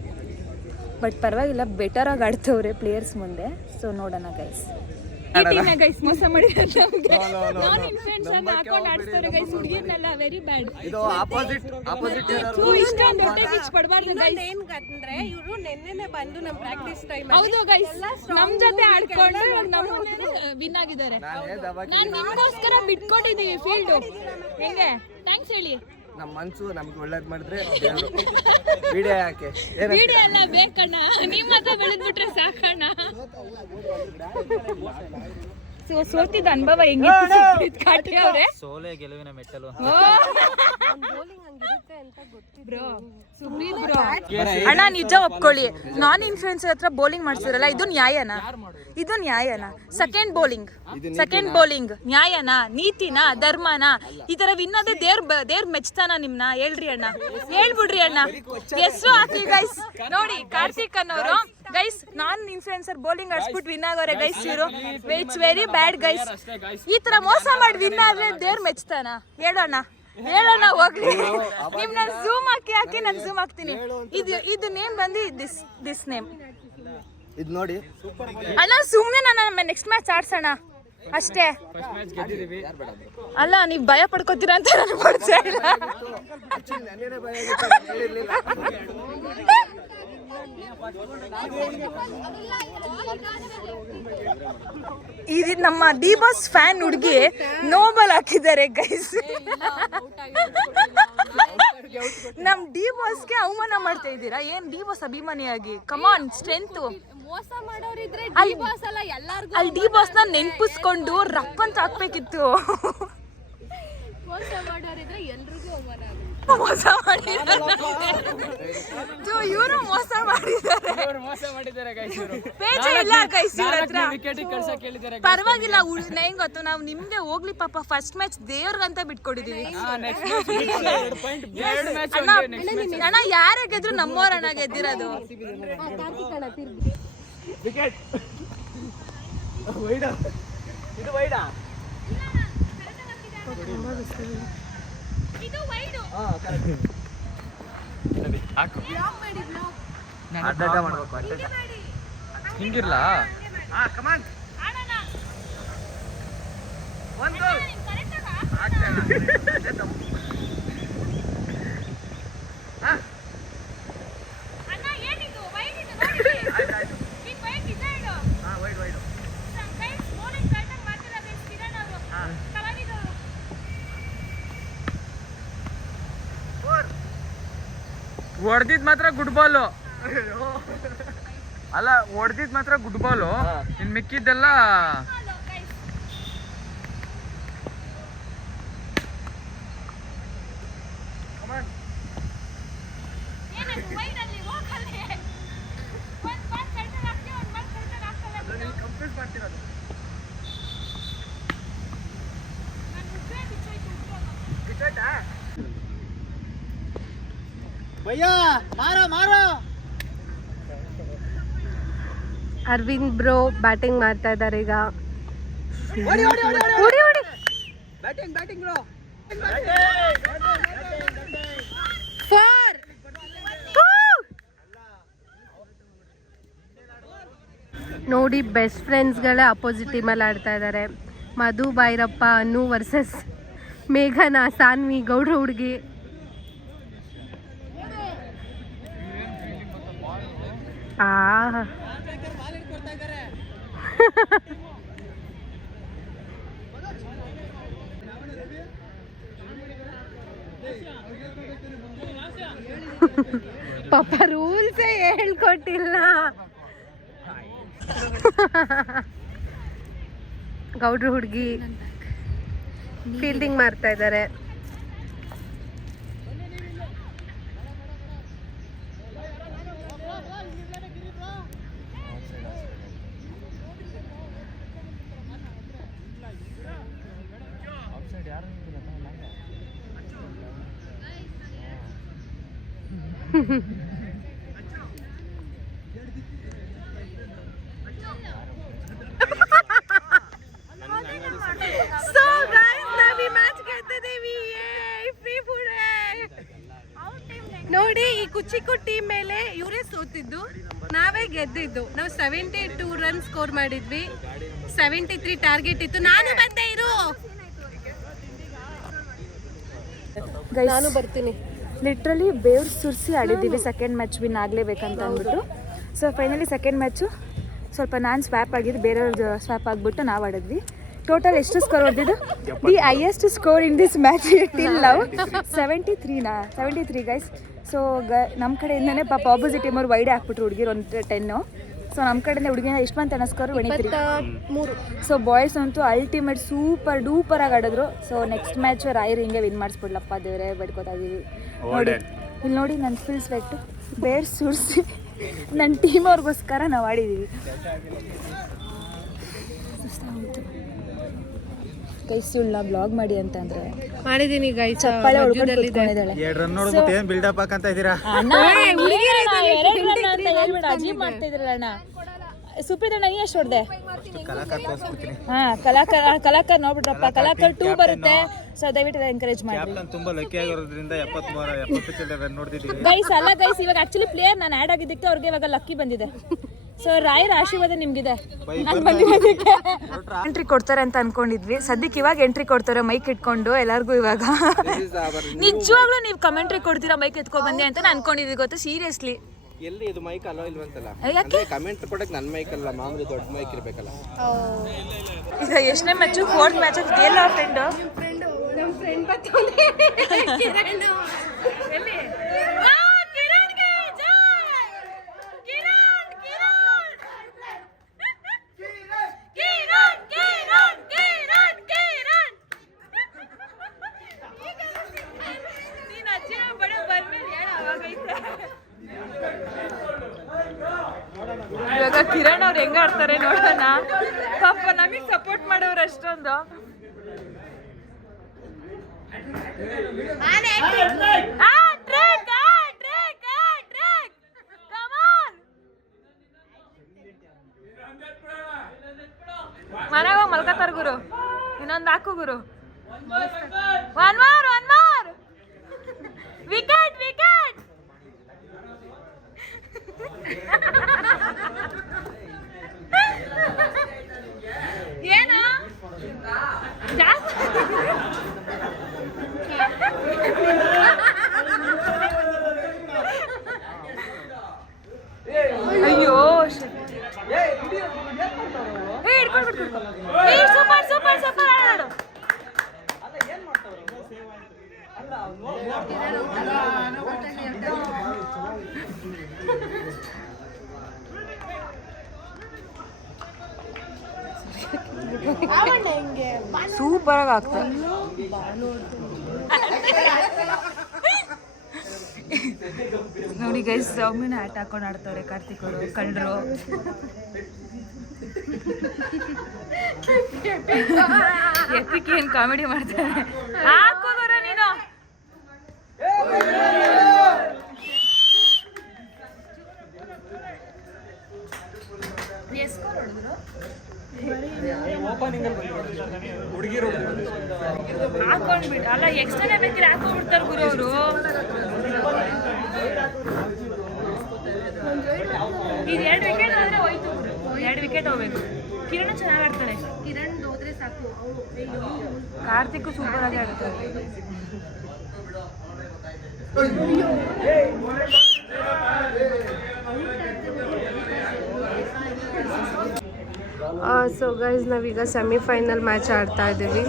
ಬಟ್ ಪರವಾಗಿಲ್ಲ, ಬೆಟರಾಗಿ ಆಡ್ತವ್ರೆ ಪ್ಲೇಯರ್ಸ್ ಮುಂದೆ. ಸೊ ನೋಡೋಣ ಗೈಸ್. ಈ ಟೀಮ್ನ ಗೈಸ್ ಮೋಸ ಮಾಡಿದ್ದಾರೆ ನಮಗೆ. ನಾನ್ ಇನ್ಫ್ಲುಯೆನ್ಸರ್ ಹಾಕೊಂಡು ಆಡ್ತಾರೆ ಗೈಸ್. ಹುಡುಗಿರ್ನೆಲ್ಲ very bad. ಇದು ಆಪೋಸಿಟ್ ಇಷ್ಟೊಂದು ಹೊಟ್ಟೆ ಕಿಚ್ಚು ಪಡಬಾರ್ದು ಗೈಸ್. ಏನಂದ್ರೆ ಇವರು ನೆನ್ನೆನೆ ಬಂದು ನಮ್ಮ ಪ್ರಾಕ್ಟೀಸ್ ಟೈಮ್ ಹೌದು ಗೈಸ್, ನಮ್ಮ ಜೊತೆ ಆಡ್ಕೊಂಡು ನಮ್ಮ ವಿನ್ ಆಗಿದ್ದಾರೆ. ನಾನು ನಿಮಗೋಸ್ಕರ ಬಿಟ್ಕೊಟ್ಟಿದ್ದೀವಿ ಫೀಲ್ಡು. ಹೆಂಗೆ ಥ್ಯಾಂಕ್ಸ್ ಹೇಳಿ. ನಮ್ಮ ಮನ್ಸು ನಮ್ಗೆ ಒಳ್ಳೇದು ಮಾಡಿದ್ರೆ ವಿಡಿಯೋ ಯಾಕೆ? ವಿಡಿಯೋ ಎಲ್ಲ ಬೇಕಣ್ಣ, ನಿಮ್ಮ ಹತ್ರ ಬೆಳೆದ್ಬಿಟ್ರೆ ಸಾಕಣ್ಣ. ಸೋತಿದ್ದ ಅನುಭವ ಹೆಂಗಿತ್ತು? ಸೋಲೆ ಗೆಲುವಿನ ಮೆಟ್ಟಲು. ಬೌಲಿಂಗ್ ಹಂಗಿರುತ್ತೆ. ಅಂತ ಗೊತ್ತಿತ್ತು. ಬ್ರೋ ಅಣ್ಣ ನಿಜ ಒಪ್ಕೊಳ್ಳಿ, ನಾನ್ ಇನ್ಫ್ಲೂಯೆನ್ಸರ್ ಹತ್ರ ಬೌಲಿಂಗ್ ಮಾಡ್ಸಿದ್ರಲ್ಲ, ಇದು ನ್ಯಾಯನಾ? ಇದು ನ್ಯಾಯನಾ? ಸೆಕೆಂಡ್ ಬೌಲಿಂಗ್ ನ್ಯಾಯನಾ, ನೀತಿನಾ, ಧರ್ಮನಾ? ಈ ತರ ವಿನ್ನೋದೇ ದೇವ್ರ ಮೆಚ್ತಾನ ನಿಮ್ನ? ಹೇಳ್ರಿ ಅಣ್ಣ, ಹೇಳ್ಬಿಡ್ರಿ ಅಣ್ಣ. ಹೆಸರು ಹಾಕಿ ಗೈಸ್. ನೋಡಿ ಕಾರ್ತಿಕ್ ಅನ್ನೋರು ಗೈಸ್ ನಾನ್ ಇನ್ಫ್ಲೂಯೆನ್ಸರ್ ಬೌಲಿಂಗ್ ಆಡ್ಸ್ಬಿಟ್ಟು ವಿನ್ ಆಗೋರೆ ಗೈಸ್. ಇವರು ಇಟ್ಸ್ ವೆರಿ ಬ್ಯಾಡ್ ಗೈಸ್. ಈ ತರ ಮೋಸ ಮಾಡಿ ವಿನ್ ಆದ್ರೆ ದೇವ್ರ ಮೆಚ್ತಾನ? ಹೇಳೋಣ ಹೋಗ್ಲಿ. ನಿಮ್ ನಾನು ಝೂಮ್ ಹಾಕಿ ನಾನು ಝೂಮ್ ಹಾಕ್ತೀನಿ. ಇದು ನೇಮ್ ಬಂದು ದಿಸ್ ನೇಮ್ ಇದು ನೋಡಿ ಅಣ್ಣ. ಸುಮ್ನೆ ನಾನು ನೆಕ್ಸ್ಟ್ ಮ್ಯಾಚ್ ಆಡ್ಸೋಣ ಅಷ್ಟೇ. ಅಲ್ಲ ನೀವ್ ಭಯ ಪಡ್ಕೋತೀರಾ ಅಂತ ನನಗೆ ಪರಿಚಯ ಇಲ್ಲ. ಇದು ನಮ್ಮ ಡಿ ಬಾಸ್ ಫ್ಯಾನ್ ಹುಡುಗಿ ನೋಬಲ್ ಹಾಕಿದ್ದಾರೆ ಗೈಸ್. ನಮ್ ಡಿ ಬಾಸ್ಗೆ ಅವಮಾನ ಮಾಡ್ತಾ ಇದ್ದೀರಾ ಏನ್? ಡಿ ಬಾಸ್ ಅಭಿಮಾನಿಯಾಗಿ ಕಮಾನ್ ಸ್ಟ್ರೆಂತ್. ಮೋಸ ಮಾಡೋರಿದ್ರೆ ಡಿ ಬಾಸ್ ಅಲ್ಲ ಎಲ್ಲಾರ್ಗೂ. ಅಲ್ಲಿ ಡಿ ಬಾಸ್ ನ ನೆನ್ಪಿಸ್ಕೊಂಡು ರಪ್ ಅಂತ ಹಾಕ್ಬೇಕಿತ್ತು. ಮೋಸ ಮಾಡೋರಿದ್ರೆ ಎಲ್ರಿಗೂ ಅವಮಾನ ಆಗುತ್ತೆ. ಮೋಸ ಮಾಡಿದ್ದಾರೆ ಇವರು, ಮೋಸ ಮಾಡಿದ್ದಾರೆ ಪೇಜ ಇಲ್ಲ ಗೈಸ್ ಇವ್ರ ಹತ್ರ. ಪರವಾಗಿಲ್ಲ, ಹೆಂಗ್ ಗೊತ್ತು, ನಾವು ನಿಮ್ಗೆ ಹೋಗ್ಲಿ ಪಾಪ ಫಸ್ಟ್ ಮ್ಯಾಚ್ ದೇವ್ರಿಗಂತ ಬಿಟ್ಕೊಡಿದೀವಿ. ಅಣ್ಣ ಯಾರೇ ಗೆದ್ರು ನಮ್ಮವ್ರ ಅಣ್ಣ ಗೆದ್ದಿರೋದು. ಹಿಂಗಿರ್ಲ ಹೊಡೆದಿದ್ ಮಾತ್ರ ಗುಡ್ ಬಾಲು ಅಲ್ಲ, ಹೊಡೆದಿದ್ ಮಾತ್ರ ಗುಡ್ ಬಾಲು. ಇನ್ ಮಿಕ್ಕಿದ್ದೆಲ್ಲ ಅರವಿಂದ್ ಬ್ರೋ ಬ್ಯಾಟಿಂಗ್ ಮಾಡ್ತಾ ಇದ್ದಾರೆ ಈಗ. ನೋಡಿ ಬೆಸ್ಟ್ ಫ್ರೆಂಡ್ಸ್ಗಳೇ ಅಪೋಸಿಟ್ ಟೀಮಲ್ಲಿ ಆಡ್ತಾ ಇದ್ದಾರೆ. ಮಧು ಭೈರಪ್ಪ ಅನು ವರ್ಸಸ್ ಮೇಘನಾ ಸಾನ್ವಿ ಗೌಡ್ರ ಹುಡುಗಿ. ಪಾಪ ರೂಲ್ಸೇ ಹೇಳ್ಕೊಟ್ಟಿಲ್ಲ. ಗೌಡ್ರ ಹುಡುಗಿ ಫೀಲ್ಡಿಂಗ್ ಮಾಡ್ತಾ ಇದ್ದಾರೆ. ನೋಡಿ ಈ ಕುಚಿಕು ಟೀಮ್ ಮೇಲೆ ಇವರೇ ಸೋತಿದ್ದು, ನಾವೇ ಗೆದ್ದಿದ್ದು. ನಾವು 72 ರನ್ ಸ್ಕೋರ್ ಮಾಡಿದ್ವಿ, 73 ಟಾರ್ಗೆಟ್ ಇತ್ತು. ನಾನು ಬಂದೆ ಇರು, ನಾನು ಬರ್ತೀನಿ. ಲಿಟ್ರಲಿ ಬೇವ್ರು ಸುರಿಸಿ ಆಡಿದ್ದೀವಿ ಸೆಕೆಂಡ್ ಮ್ಯಾಚ್ ವಿನ್ ಆಗಲೇಬೇಕಂತ ಅಂದ್ಬಿಟ್ಟು. ಸೊ ಫೈನಲಿ ಸೆಕೆಂಡ್ ಮ್ಯಾಚು ಸ್ವಲ್ಪ ನಾನು ಸ್ವ್ಯಾಪ್ ಆಗಿದ್ದು, ಬೇರೆಯವ್ರದ್ದು ಸ್ವ್ಯಾಪ್ ಆಗಿಬಿಟ್ಟು ನಾವು ಆಡಿದ್ವಿ. ಟೋಟಲ್ ಎಷ್ಟು ಸ್ಕೋರ್ ಹೊಡೆದಿದ್ದು? The highest score in this match till now 73 guys. So ನಮ್ಮ ಕಡೆಯಿಂದನೇ ಪಾಪ ಆಪೋಸಿಟ್ ಟೀಮವ್ರು ವೈಡ್ ಹಾಕ್ಬಿಟ್ರು ಹುಡುಗಿರು ಒಂದು 10. ಸೊ ನಮ್ಮ ಕಡೆಯಿಂದ ಹುಡುಗಿನ ಎಷ್ಟು ಮಂತ್ ಅನಸ್ಕೋರು ಹೊಣಿತೀರಿ 23. ಸೊ ಬಾಯ್ಸ್ ಅಂತೂ ಅಲ್ಟಿಮೇಟ್ ಸೂಪರ್ ಡೂಪರ್ ಆಗಿ ಆಡಿದ್ರು. ಸೊ ನೆಕ್ಸ್ಟ್ ಮ್ಯಾಚ್ ರಾಯರು ಹಿಂಗೆ ವಿನ್ ಮಾಡಿಸ್ಬಿಡ್ಲಪ್ಪ ದೇವರೇ ಬೇಡ್ಕೋತಾ ಇದೀವಿ. ನೋಡಿ ಇಲ್ಲಿ ನೋಡಿ ನನ್ನ ಫುಲ್ ಸ್ವೆಟ್ ಬೇರ್ ಸುರಿಸಿ ನನ್ನ ಟೀಮ್ ಅವ್ರಿಗೋಸ್ಕರ ನಾವು ಆಡಿದ್ದೀವಿ. ಕೈ ಸುಳ್ಳ ಬ್ಲಾಗ್ ಮಾಡಿ ಅಂತಂದ್ರೆ ಮಾಡಿದೀನಿ ಗೈಸ್. ಚಪ್ಪಾಳೆ ಹೊಡ್ಕೊಂಡು ಕೂತ್ಕೊಂಡಿದ್ದಾಳೆ. 2 ರನ್ ನೋಡ್ಬಿಟ್ಟು ಏನು ಬಿಲ್ಡಪ್ ಹಾಕಂತ ಇದ್ದೀರಾ? ಅಜೀಬ್ ಮಾಡ್ತಾ ಇದ್ರಲ್ಲ ಅಣ್ಣ. ಸುಪ್ರೀತಣ್ಣ ನೀ ಎಷ್ಟು ಹೊಡೆದೆ? ಕಲಾಕಾರ ತೋರಿಸ್ಬಿಡ್ತೀನಿ. ಹಾಂ ಕಲಾಕಾರ ನೋಡ್ಬಿಟ್ರಪ್ಪ. ಕಲಾಕಾರ 2 ಬರುತ್ತೆ. ಸೊ ದಯವಿಟ್ಟು ಎಂಕರೇಜ್ ಮಾಡಿ. ಕ್ಯಾಪ್ಟನ್ ತುಂಬಾ ಲಕ್ಕಿ ಆಗಿರೋದ್ರಿಂದ 70 ರನ್ ನೋಡ್ತಿದ್ದೀವಿ. ಗೈಸ್ ಅಲ್ಲ ಗೈಸ್, ಇವಾಗ ಆಕ್ಚುಲಿ ಪ್ಲೇಯರ್ ನಾನು ಆ್ಯಡ್ ಆಗಿದ್ದಕ್ಕೆ ಅವ್ರಿಗೆ ಇವಾಗ ಲಕ್ಕಿ ಬಂದಿದೆ. ಸೊ ರಾಯರ ಆಶೀರ್ವಾದ ನಿಮ್ಗಿದೆ. ಎಂಟ್ರಿ ಕೊಡ್ತಾರೆ ಅಂತ ಅನ್ಕೊಂಡಿದ್ವಿ. ಸದ್ಯಕ್ಕೆ ಇವಾಗ ಎಂಟ್ರಿ ಕೊಡ್ತಾರೆ ಮೈಕ್ ಇಟ್ಕೊಂಡು ಎಲ್ಲರಿಗೂ. ಇವಾಗ ನಿಜವಾಗ್ಲೂ ನೀವು ಕಮೆಂಟ್ರಿ ಕೊಡ್ತೀರಾ ಮೈಕ್ ಎತ್ಕೊ ಬಂದೆ ಅಂತ ನಾನು ಅನ್ಕೊಂಡಿದ್ವಿ. ಗೊತ್ತಾ ಸೀರಿಯಸ್ಲಿ? ಎಲ್ಲಿ ಇದು ಮೈಕ್ ಅಲೋ ಇಲ್ವಂತಲ್ಲ? ಕಮೆಂಟ್ ಕೊಡಕ್ಕೆ ನನ್ನ ಮೈಕ್ ಅಲ್ಲ, ಮಾಮೂಲಿ ದೊಡ್ಡ ಮೈಕ್ ಇರಬೇಕಲ್ಲ. ಈಗ ಎಷ್ಟನೇ ಮ್ಯಾಚು? 4th match. ಎಲ್ಲ ಫ್ರೆಂಡ್ ನಮ್ಮ ಫ್ರೆಂಡ್ ಬರ್ತೋನೆ ಕಿರಣ್. ಎಲ್ಲಿ? ಇವಾಗ ಕಿರಣ್ ಅವ್ರು ಹೆಂಗ ಆಡ್ತಾರೆ ನೋಡೋಣ. ಪಾಪ ನಮಗೆ ಸಪೋರ್ಟ್ ಮಾಡೋರು ಅಷ್ಟೊಂದು. ಮನೆಗ ಮಲ್ಕತ್ತಾರ ಗುರು. ಇನ್ನೊಂದು ಹಾಕು ಗುರು. One more wicket. ಏನು ಅಯ್ಯೋ ಸೂಪರ್ ಆಡೋದು. ಸೂಪರ್ ಆಗಿ ಆಗ್ತದೆ ನೋಡಿ ಗೈಸ್. ಸೌಮ್ಯನ ಆಟ ಹಾಕೊಂಡು ಆಡ್ತಾರೆ ಕಾರ್ತಿಕ್ ಅವರು ಕಳ್ಳರು. ಎಪಿಕ್ ಏನ್ ಕಾಮಿಡಿ ಮಾಡ್ತಾರೆ. ಹಾಕೋಗೋರ ನೀನು. ಹಾಕೊಂಡ್ಬಿಟ್ಟು ಅಲ್ಲ ಎಕ್ಸ್ಟ್ರಾ ಬೇಕಿದ್ರೆ ಹಾಕೊಂಡ್ಬಿಡ್ತಾರೆ ಗುರು ಅವರು. ಇದು 2 ವಿಕೆಟ್ ಆದ್ರೆ ಹೋಯ್ತು. 2 ವಿಕೆಟ್ ಹೋಗ್ಬೇಕು. ಕಿರಣ್ ಚೆನ್ನಾಗಿ ಆಡ್ತಾರೆ. ಕಿರಣ್ ಹೋದ್ರೆ ಸಾಕು. ಕಾರ್ತಿಕ್ ಸೂಪರ್ ಆಗಿ ಆಡ್ತಾರೆ. ಸೊ ಗೈಸ್ ನಾವೀಗ ಸೆಮಿಫೈನಲ್ ಮ್ಯಾಚ್ ಆಡ್ತಾ ಇದ್ದೀವಿ.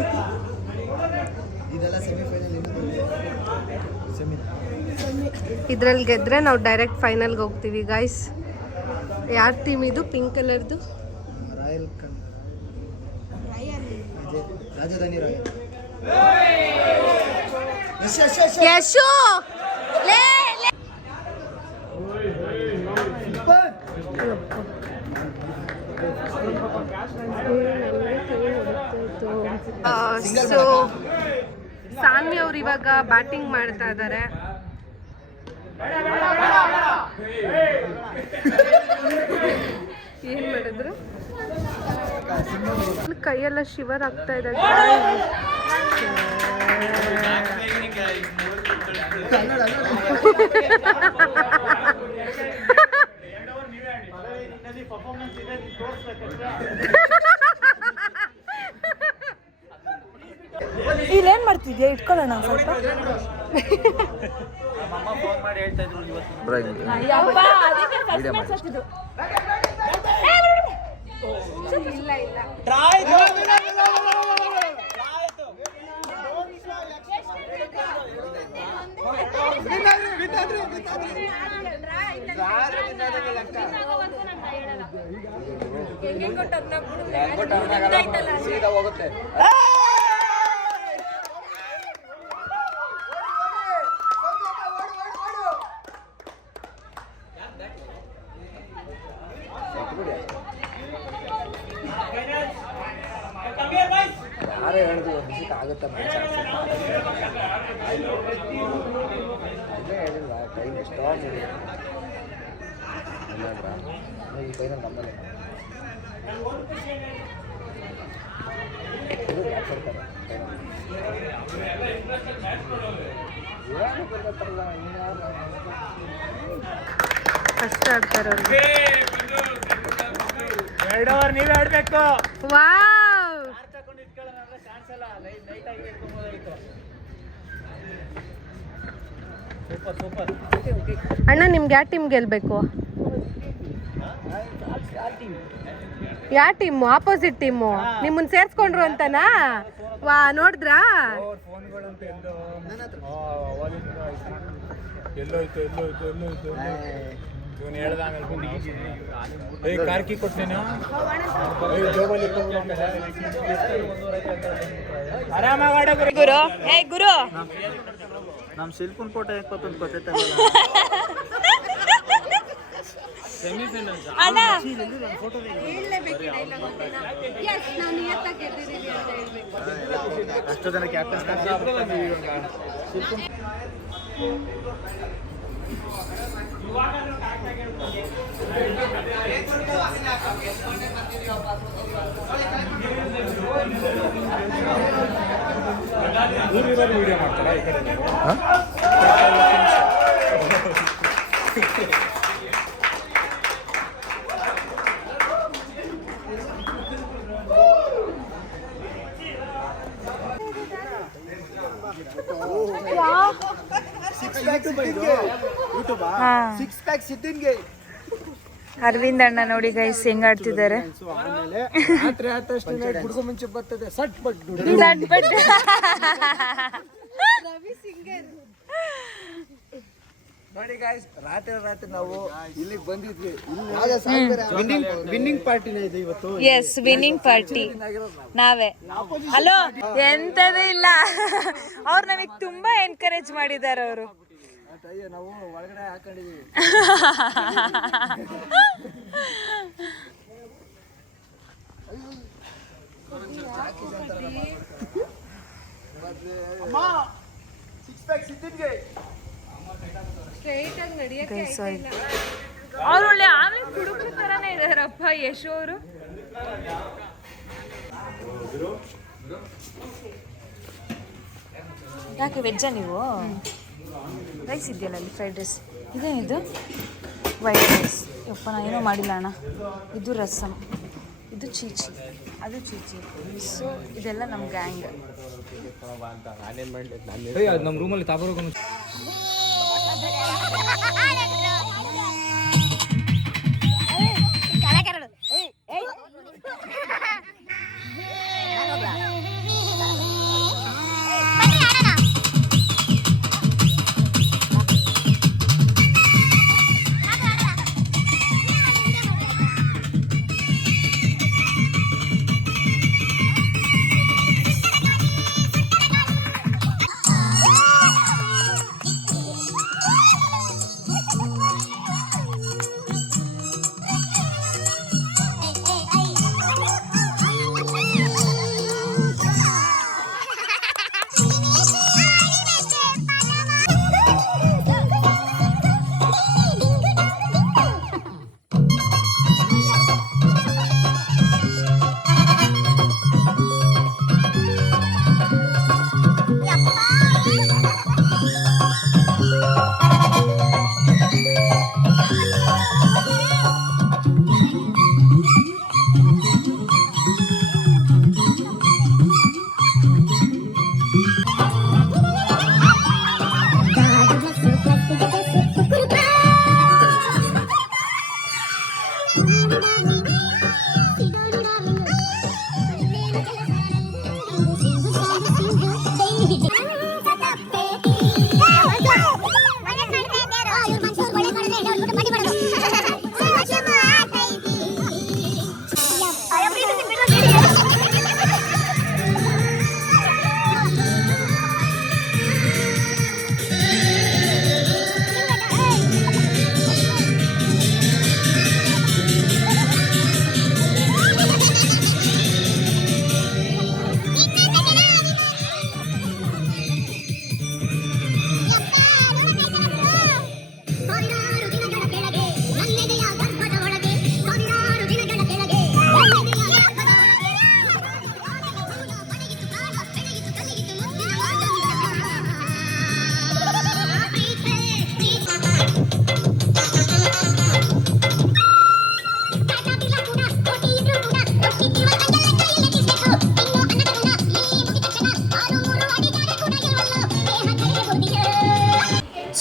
ಇದ್ರಲ್ಲಿ ಗೆದ್ರೆ ನಾವು ಡೈರೆಕ್ಟ್ ಫೈನಲ್ಗೆ ಹೋಗ್ತೀವಿ ಗೈಸ್. ಯಾರ ಟೀಮ್ ಇದು? ಪಿಂಕ್ ಕಲರ್ದು ಯಶು. ಸೊ ಸಾನ್ವಿ ಅವ್ರು ಇವಾಗ ಬ್ಯಾಟಿಂಗ್ ಮಾಡ್ತಾ ಇದ್ದಾರೆ. ಏನ್ ಮಾಡಿದ್ರು? ಕೈಯೆಲ್ಲ ಶಿವರ್ ಆಗ್ತಾ ಇದೆ. ಇಲ್ಲೇನ್ ಮಾಡ್ತಿದ್ಯಾ? ಇಟ್ಕೊಳ್ಳೋಣ ಸ್ವಲ್ಪ. ಸೀದಾ ಹೋಗುತ್ತೆ. ಯಾರೇ ಹೇಳಿದ್ರು ಒಂದು ದಿವಸಕ್ಕೆ ಆಗುತ್ತೆ ಮ್ಯಾಚ್ ಅದೇ ಹೇಳಿಲ್ಲ ಟೈಮ್ ಸ್ಟಾರ್ಟ್ ಇದೆ ಈ ಫೈನಲ್ ನಮ್ಮಲ್ಲಿ ಫಸ್ಟ್ ಆಡ್ತಾರೆ ಅವ್ರು. 2 ಓವರ್ ನೀವೇ ಆಡ್ಬೇಕು. ವಾವ್ ಅಣ್ಣ ನಿಮ್ಗೆ ಯಾವ ಟೀಮ್ ಗೆಲ್ಬೇಕು? ಯಾವ ಟೀಮು? ಆಪೋಸಿಟ್ ಟೀಮು ನಿಮ್ಮನ್ನ ಸೇರ್ಸ್ಕೊಂಡ್ರು ಅಂತನಾ? ವಾ ನೋಡಿದ್ರಾ? ಎಲ್ಲೋಯ್ತು ಇವನು ಹೇಳ್ದ ಆಮೇಲೆ ಕಾರ್ಕಿ ಕೊಟ್ಟೇನು ಜೋಬಲ್ಲಿ ಆರಾಮಾಗಿ ಗುರು ಏ ಗುರು ನಮ್ಮ ಶಿಲ್ಪನ್ ಫೋಟೋ ಯಾಕೆ ಗೊತ್ತೈತೆ ಅಣ್ಣ ಅಷ್ಟು ಜನ ಕ್ಯಾಪ್ಟನ್ ವಿಡಿಯೋ ಮಾಡ್ತಾರ ಈ ಕಡೆ ಅರವಿಂದ್ ಅಣ್ಣ ನೋಡಿ ಗೈಸ್ ಹೆಂಗ್ ಆಡ್ತಿದ್ದಾರೆ. ಮುಂಚೆ ಬರ್ತದೆ ಸಟ್ ಬಟ್ ನೋಡಿ ಗಾಯ್ಸ್ ರಾತ್ರಿ ನಾವು ಇಲ್ಲಿಗೆ ಬಂದಿದ್ವಿ. ವಿನ್ನಿಂಗ್ ಪಾರ್ಟಿನೇ ಇದೆ ಇವತ್ತು. ಎಸ್ ವಿನ್ನಿಂಗ್ ಪಾರ್ಟಿ ನಾವೇ. ಹಲೋ ಎಂತದೂ ಇಲ್ಲ, ಅವ್ರು ನಮಗ್ ತುಂಬಾ ಎನ್ಕರೇಜ್ ಮಾಡಿದ್ದಾರೆ ಅವರು. ನಾವು ಒಳಗಡೆ ಹಾಕೊಂಡಿದೀವಿ. ಅವ್ರು ಒಳ್ಳೆ ಆಮೇಲೆ ಹುಡುಗರ ತರಾನೇ ಇದಾರಪ್ಪ ಯಶು ಅವರು. ಯಾಕೆ ವೆಜ್ಜಾ ನೀವು? ರೈಸ್ ಇದೆಯಲ್ಲ ಅಲ್ಲಿ, ಫ್ರೈಡ್ ರೈಸ್. ಇದೇನಿದು? White rice. ಯಪ್ಪ ನಾ ಏನೋ ಮಾಡಿಲ್ಲ ಅಣ್ಣ. ಇದು ರಸಮ್, ಇದು ಚೀಚಿ, ಅದು ಚೀಚಿ. ಸೊ ಇದೆಲ್ಲ ನಮ್ಮ ಗ್ಯಾಂಗ್. ನಮ್ಮ ರೂಮಲ್ಲಿ ತಾಬರೋಗ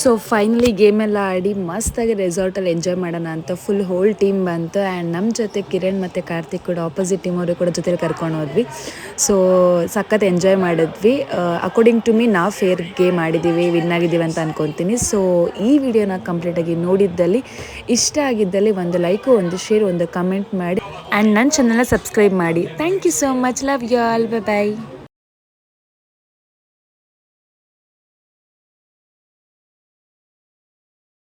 ಸೊ ಫೈನಲಿ ಗೇಮೆಲ್ಲ ಆಡಿ ಮಸ್ತಾಗಿ ರೆಸಾರ್ಟಲ್ಲಿ ಎಂಜಾಯ್ ಮಾಡೋಣ ಅಂತ ಫುಲ್ ಹೋಲ್ ಟೀಮ್ ಬಂತು. ಆ್ಯಂಡ್ ನಮ್ಮ ಜೊತೆ ಕಿರಣ್ ಮತ್ತು ಕಾರ್ತಿಕ್ ಕೂಡ ಆಪೋಸಿಟ್ ಟೀಮ್ ಅವರು ಕೂಡ ಜೊತೆಲಿ ಕರ್ಕೊಂಡು ಹೋದ್ವಿ. ಸೊ ಸಖತ್ ಎಂಜಾಯ್ ಮಾಡಿದ್ವಿ. ಅಕಾರ್ಡಿಂಗ್ ಟು ಮೀ ನಾವು ಫೇರ್ ಗೇಮ್ ಆಡಿದ್ದೀವಿ, ವಿನ್ ಆಗಿದ್ದೀವಿ ಅಂತ ಅನ್ಕೊತೀನಿ. ಸೊ ಈ ವಿಡಿಯೋನ ಕಂಪ್ಲೀಟಾಗಿ ನೋಡಿದ್ದಲ್ಲಿ ಇಷ್ಟ ಆಗಿದ್ದಲ್ಲಿ ಒಂದು ಲೈಕು, ಒಂದು ಶೇರ್, ಒಂದು ಕಮೆಂಟ್ ಮಾಡಿ ಆ್ಯಂಡ್ ನನ್ನ ಚಾನಲ್ನ ಸಬ್ಸ್ಕ್ರೈಬ್ ಮಾಡಿ. Thank you so much. Love you all. Bye bye.